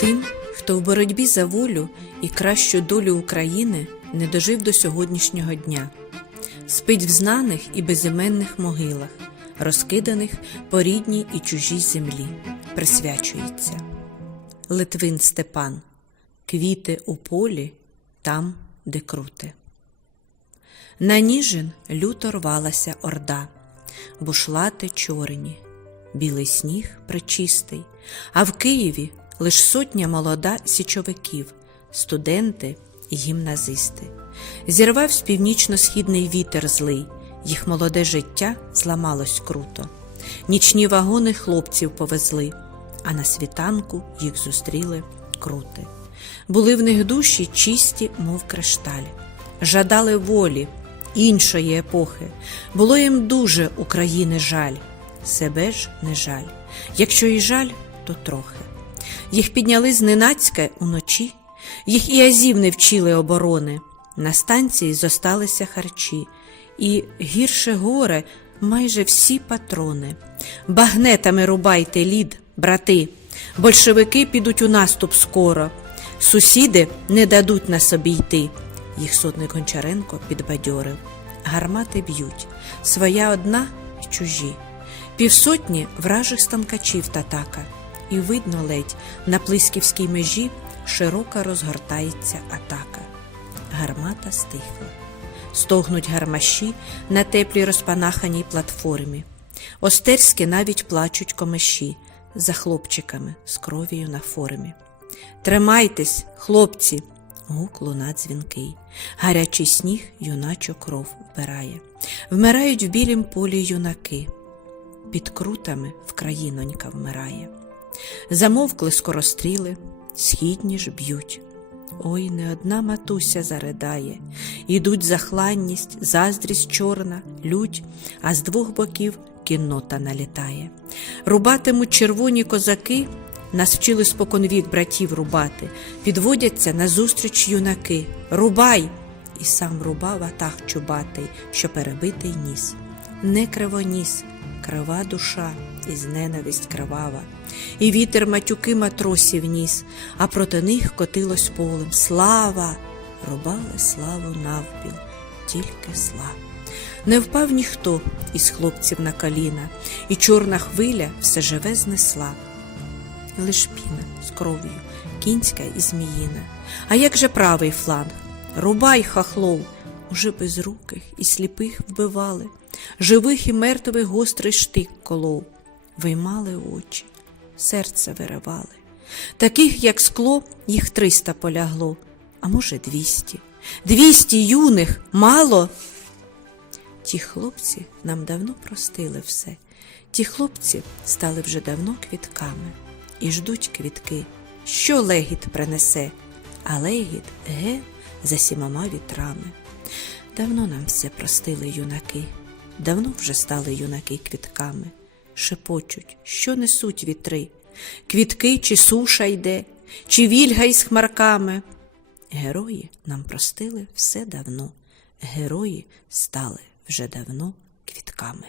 Тим, хто в боротьбі за волю і кращу долю України не дожив до сьогоднішнього дня, спить в знаних і безіменних могилах, розкиданих по рідній і чужій землі, присвячується. Литвин Степан, квіти у полі, там, де крути. На Ніжин люто рвалася орда, бушлати чорні, білий сніг причистий, а в Києві лиш сотня молода січовиків, студенти і гімназисти. Зірвавсь північно-східний вітер злий, їх молоде життя зламалось круто. Нічні вагони хлопців повезли, а на світанку їх зустріли крути. Були в них душі чисті, мов кришталь, жадали волі, іншої епохи. Було їм дуже України жаль, себе ж не жаль. Якщо і жаль, то трохи. Їх підняли зненацька уночі, їх і азів не вчили оборони. На станції зосталися харчі, і гірше горе майже всі патрони. Багнетами рубайте лід, брати, большевики підуть у наступ скоро. Сусіди не дадуть на собі йти. Їх сотник Гончаренко підбадьорив. Гармати б'ють, своя одна чужі. Півсотні вражих станкачів татака, і видно ледь на плисківській межі широка розгортається атака. Гармата стихла. Стогнуть гармаші на теплій розпанаханій платформі. Остерські навіть плачуть комиші за хлопчиками з кров'ю на формі. Тримайтесь, хлопці, гук луна дзвінкий. Гарячий сніг юначу кров вбирає. Вмирають в білім полі юнаки. Під крутами вкраїнонька вмирає. Замовкли скоростріли, східні ж б'ють. Ой, не одна матуся заридає, ідуть захланність, заздрість чорна, лють, а з двох боків кіннота налітає. Рубатимуть червоні козаки, нас вчили споконвік братів рубати, підводяться назустріч юнаки. Рубай! І сам рубав атах чубатий, що перебитий ніс. Не кривоніс, крива душа, із ненависть кривава. І вітер матюки матросів ніс, а проти них котилось полем. Слава! Рубали славу навпіл, тільки сла. Не впав ніхто із хлопців на коліна, і чорна хвиля все живе знесла. Лиш піна з кров'ю, кінська і зміїна. А як же правий фланг? Рубай, хахлов! Уже безруких і сліпих вбивали, живих і мертвих гострий штик колов, виймали очі, серце виривали. Таких, як скло, їх триста полягло, а може, двісті. Двісті юних мало. Ті хлопці нам давно простили все. Ті хлопці стали вже давно квітками і ждуть квітки, що легіт принесе, а легіт ге за сімома вітрами. Давно нам все простили юнаки, давно вже стали юнаки квітками, шепочуть, що несуть вітри, квітки чи суша йде, чи вільга із хмарками. Герої нам простили все давно, герої стали вже давно квітками.